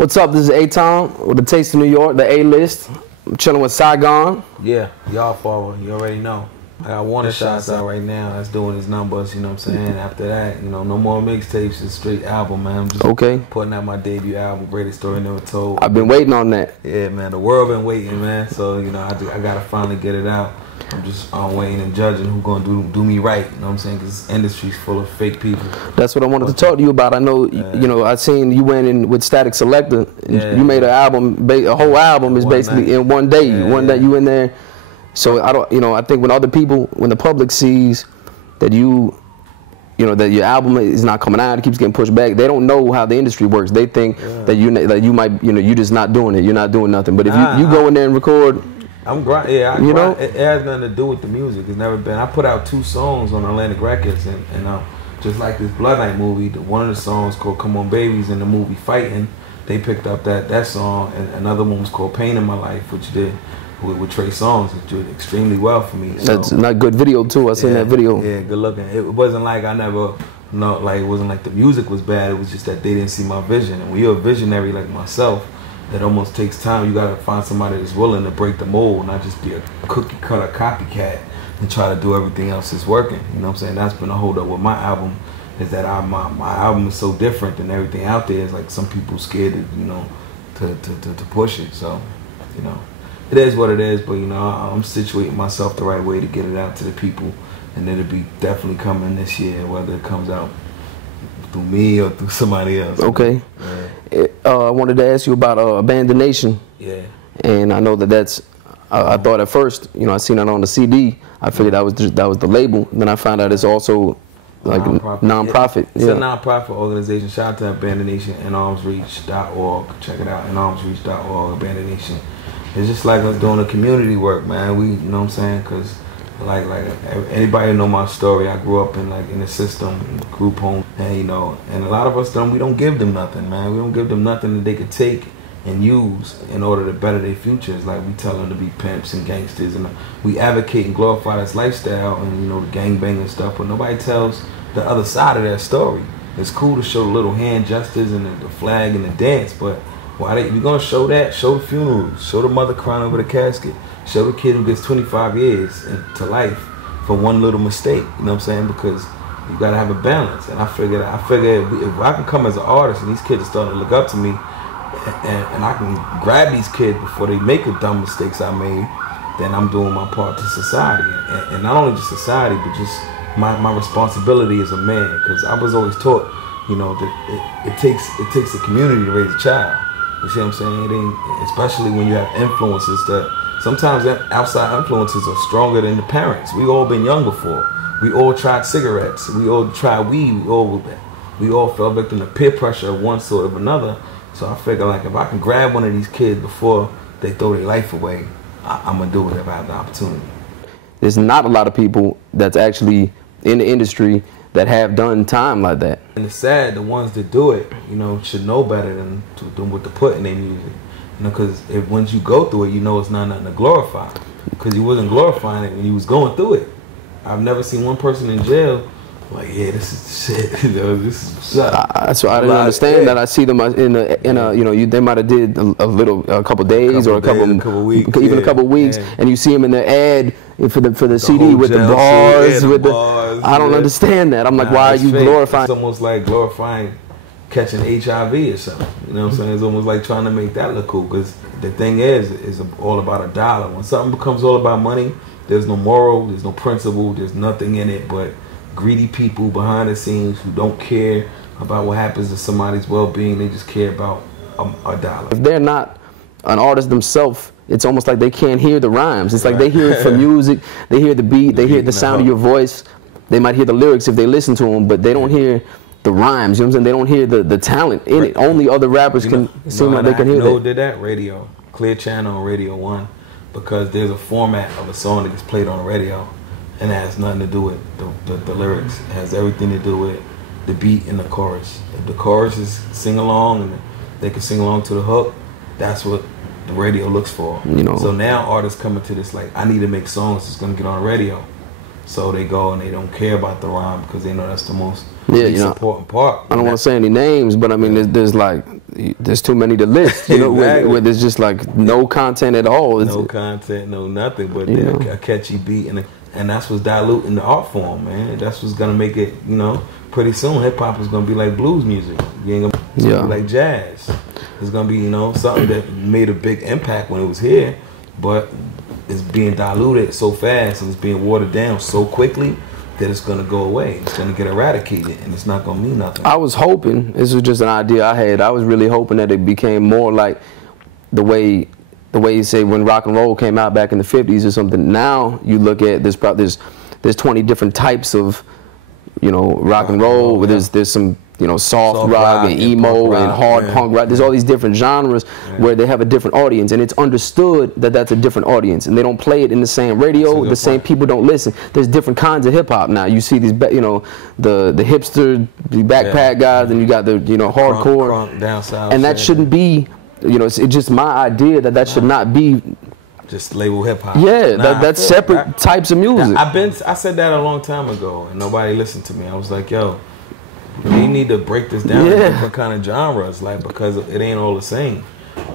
What's up? This is Aton with the Taste of New York, the A-list. I'm chilling with Saigon. Yeah, y'all follow. You already know. I got Warner shots out right now. That's doing his numbers, you know what I'm saying? After that, you know, no more mixtapes, just straight album, man. I'm just putting out my debut album, Greatest Story Never Told. I've been waiting on that. Yeah, man. The world been waiting, man. So, you know, I got to finally get it out. I'm just waiting and judging who's going to do me right, you know what I'm saying? Because this industry's full of fake people. That's what I wanted to talk to you about. I know, you know, I seen you went in with Static Selector. You made an album, a whole album is basically in one day. One day you in there. So I don't, you know, I think when other people, when the public sees that you know, that your album is not coming out, it keeps getting pushed back, they don't know how the industry works. They think that you might, you know, you're just not doing it. You're not doing nothing. But if you go in there and record, I'm grinding. Yeah, you know, it has nothing to do with the music. It's never been. I put out 2 songs on Atlantic Records, and just like this Blood Night movie, one of the songs called "Come On Babies" in the movie Fighting, they picked up that song, and another one was called "Pain in My Life," which did with Trey Songz, which did extremely well for me. So, that's not good video too. I seen that video. Yeah, good looking. It wasn't like I never. No, like it wasn't like the music was bad. It was just that they didn't see my vision. And when you're a visionary like myself, it almost takes time. You gotta find somebody that's willing to break the mold, not just be a cookie cutter copycat and try to do everything else that's working. You know what I'm saying? That's been a hold up with my album, is that my album is so different than everything out there. It's like some people scared to, you know, to push it. So, you know, it is what it is. But you know, I'm situating myself the right way to get it out to the people, and it'll be definitely coming this year, whether it comes out through me or through somebody else. Okay. Yeah. I wanted to ask you about Abandonation. Yeah. And I know that's. I thought at first, you know, I seen it on the CD. I figured that was the label. Then I found out it's also like non-profit. It's a non-profit organization. Shout out to Abandonation, inarmsreach.org. Check it out, inarmsreach.org. Abandonation. It's just like us doing a community work, man. We, you know what I'm saying? Because like anybody know my story, I grew up in the system, group home, and you know, and a lot of us we don't give them nothing, man. We don't give them nothing that they could take and use in order to better their futures. Like we tell them to be pimps and gangsters, and we advocate and glorify this lifestyle and, you know, the gangbang and stuff, but nobody tells the other side of that story. It's cool to show the little hand gestures and the flag and the dance, but if you're gonna show that, show the funerals, show the mother crying over the casket, show the kid who gets 25 years to life for one little mistake. You know what I'm saying? Because you gotta have a balance. And I figured if I can come as an artist and these kids are starting to look up to me, and I can grab these kids before they make the dumb mistakes I made, then I'm doing my part to society, and not only just society, but just my responsibility as a man. Because I was always taught, you know, that it takes a community to raise a child. You see what I'm saying? It ain't, especially when you have influences that sometimes outside influences are stronger than the parents. We all been young before. We all tried cigarettes. We all tried weed. We all fell victim to peer pressure of one sort or another. So I figure, like, if I can grab one of these kids before they throw their life away, I'm gonna do it if I have the opportunity. There's not a lot of people that's actually in the industry that have done time like that. And it's sad, the ones that do it, you know, should know better than what to put in their music. You know, because once you go through it, you know it's not nothing to glorify. Because you wasn't glorifying it when you was going through it. I've never seen one person in jail like, yeah, this is the shit. You know, this is what's up. So I didn't understand that. I see them in a you know, they might have did a couple days or a couple weeks, even a couple weeks, and you see them in the ad for the CD with the bars, I don't understand that. I'm like, why are you glorifying? It's almost like glorifying catching HIV or something. You know what I'm saying? It's almost like trying to make that look cool. Because the thing is all about a dollar. When something becomes all about money, there's no moral, there's no principle, there's nothing in it but greedy people behind the scenes who don't care about what happens to somebody's well-being. They just care about a dollar. If they're not an artist themselves, it's almost like they can't hear the rhymes. It's like they hear it from music, they hear the beat, they hear the sound of your voice. They might hear the lyrics if they listen to them, but they don't hear the rhymes. You know what I'm saying? They don't hear the talent in it. Only other rappers can seem like they can hear that. You know who did that? Radio. Clear Channel on Radio 1. Because there's a format of a song that gets played on the radio, and it has nothing to do with the lyrics. It has everything to do with the beat and the chorus. If the chorus is sing along and they can sing along to the hook, that's what the radio looks for. You know. So now artists coming to this like, I need to make songs that's gonna get on the radio. So they go and they don't care about the rhyme because they know that's the most important part. I don't want to say any names, but I mean, there's like there's too many to list, you know, exactly. where there's just like no content at all. No content, no nothing, but a catchy beat, and that's what's diluting the art form, man. That's what's gonna make it, you know, pretty soon hip hop is gonna be like blues music. You ain't gonna be like jazz. It's gonna be, you know, something that made a big impact when it was here, but it's being diluted so fast and it's being watered down so quickly that it's gonna go away. It's gonna get eradicated, and it's not gonna mean nothing. I was hoping, this was just an idea I had, I was really hoping that it became more like the way you say when rock and roll came out back in the 50s or something. Now you look at there's 20 different types of, you know, rock and roll. There's some, you know, soft rock and emo and hard punk rock. There's all these different genres where they have a different audience, and it's understood that that's a different audience, and they don't play it in the same radio. The same people don't listen. There's different kinds of hip hop now. You see these, you know, the hipster, the backpack guys, and you got the, you know, hardcore, crunk down south, and that shouldn't be, you know, it's just my idea that should not be just label hip hop. Yeah, that's separate types of music. I said that a long time ago, and nobody listened to me. I was like, yo, you need to break this down in different kind of genres, like, because it ain't all the same.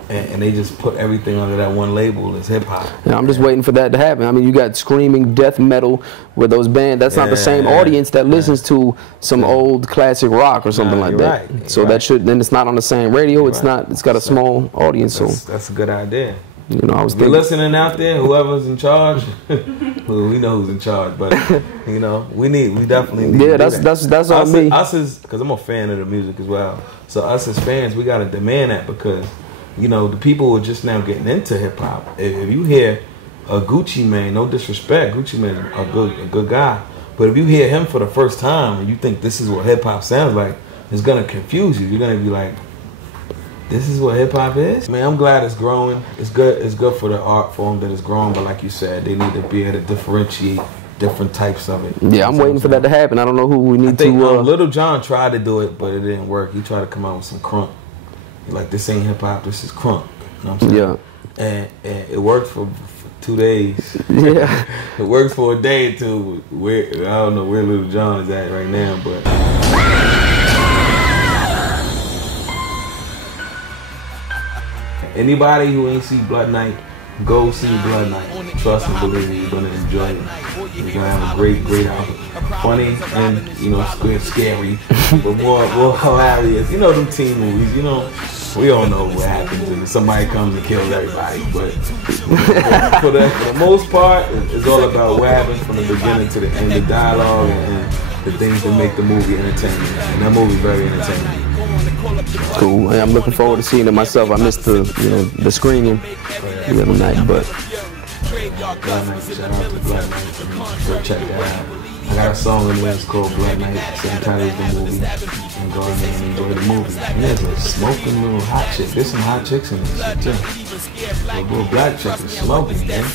And they just put everything under that one label as hip hop. Yeah, I'm just waiting for that to happen. I mean, you got screaming death metal with those bands. That's not the same audience that listens to some old classic rock or something like that. Right. So that should, then it's not on the same radio. It's not. It's got a small audience. That's a good idea. You know, I was thinking, you're listening out there, whoever's in charge. Well, we know who's in charge, but you know, we definitely need. Yeah, that's on me. Us is, because I'm a fan of the music as well. So us as fans, we gotta demand that, because you know the people who are just now getting into hip hop. If you hear a Gucci Mane, no disrespect, Gucci Mane's a good guy, but if you hear him for the first time and you think this is what hip hop sounds like, it's gonna confuse you. You're gonna be like, this is what hip hop is? Man, I'm glad it's growing. It's good for the art form that it's growing, but like you said, they need to be able to differentiate different types of it. Yeah, I'm waiting for that to happen. I don't know who we need to. Little John tried to do it, but it didn't work. He tried to come out with some crunk. Like, this ain't hip hop, this is crunk. You know what I'm saying? Yeah. And it worked for 2 days. Yeah. It works for a day or two. I don't know where Little John is at right now, but anybody who ain't see Blood Night, go see Blood Night. Trust and believe me, you're gonna enjoy it. You're gonna have a great album. Funny and, you know, scary, but more hilarious. You know them teen movies, you know, we all know what happens and somebody comes and kills everybody, but for the most part, it's all about what happens from the beginning to the end, the dialogue and the things that make the movie entertaining. And that movie's very entertaining. Cool. I'm looking forward to seeing it myself. I missed the screening the other night, but Blood Night, shout out to Blood Night. Go check that out. I got a song in there, it's called Blood Night, same title as the movie. And go in there and enjoy the movie. And there's a smoking little hot chick. There's some hot chicks in this shit too. A little black chick is smoking, man.